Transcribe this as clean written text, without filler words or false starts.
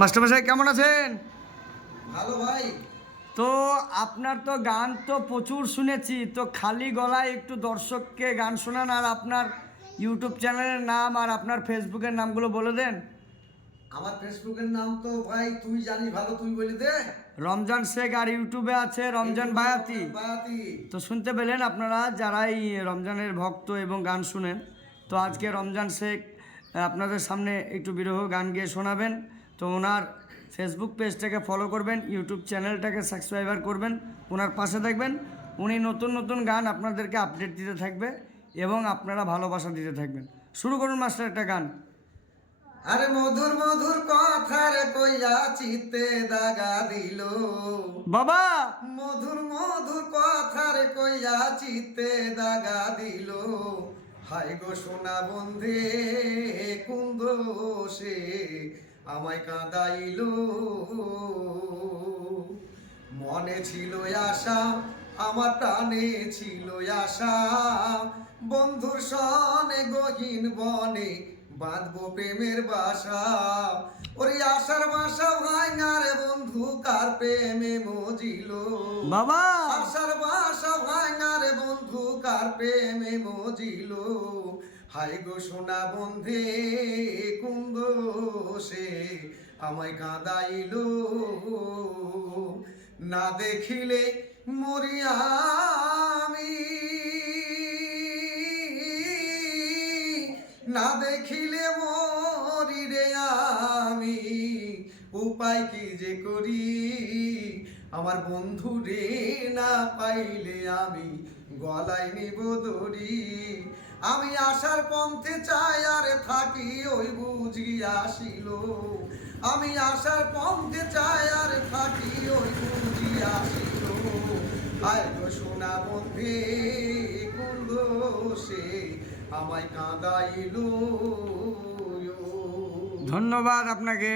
মাস্টারমশাই কেমন আছেন? ভালো ভাই। তো আপনার তো গান তো প্রচুর শুনেছি, তো খালি গলায় একটু দর্শককে গান শোনান, আর আপনার ইউটিউব চ্যানেলের নাম আর আপনার ফেসবুকের নামগুলো বলে দেন। আমার ফেসবুকের নাম তো ভাই তুই জানিস ভালো, তুই বলে দে। রমজান শেখ, আর ইউটিউবে আছে রমজান বায়াতি। বায়াতি। তো শুনতে পেলেন আপনারা যারা এই রমজানের ভক্ত এবং গান শুনেন, তো আজকে রমজান শেখ আপনাদের সামনে একটু বিরহ গান গেয়ে শোনাবেন। তো ওনার ফেসবুক পেজটাকে ফলো করবেন, ইউটিউব চ্যানেলটাকে সাবস্ক্রাইবার করবেন, ওনার পাশে থাকবেন। উনি নতুন নতুন গান আপনাদেরকে আপডেট দিতে থাকবে এবং আপনারা ভালোবাসা দিতে থাকবেন। শুরু করুন মাস্টার একটা গান। আরে মধুর মধুর কথা রে কইয়া চিত্তে দাগা দিল বাবা। মধুর মধুর কথা রে কইয়া চিত্তে দাগা দিল হাই গো সোনা বন্ধে কুন্দ সে আমায় কাঁদাইল মনে ছিল আশা আমার প্রাণে ছিল আশা বন্ধুর সনে গহীন বনে বাঁধবো প্রেমের বাসা ওরে আশার বাসা ভাঙা রে বন্ধু কার প্রেমে মজিল বাবা। আশার বাসা ভাঙা রে বন্ধু কার প্রেমে মজিল হাই গো সোনা বন্ধে কুন্দ সে আমায় কাঁদাইল না দেখিলে মরিয়া আমি না দেখিলে মরি রে আমি উপায় কি যে করি আমার বন্ধু রে না পাইলে আমি গলায় নিব দড়ি আমি আশার পন্থে চাই আর থাকি ওই বুঝি আসিল আমি আশার পন্থে চাই আর থাকি ওই বুঝি আসিল আয় গো সোনা বন্ধে কুন্দ সে আমায় কাঁদাইল। ধন্যবাদ আপনাকে।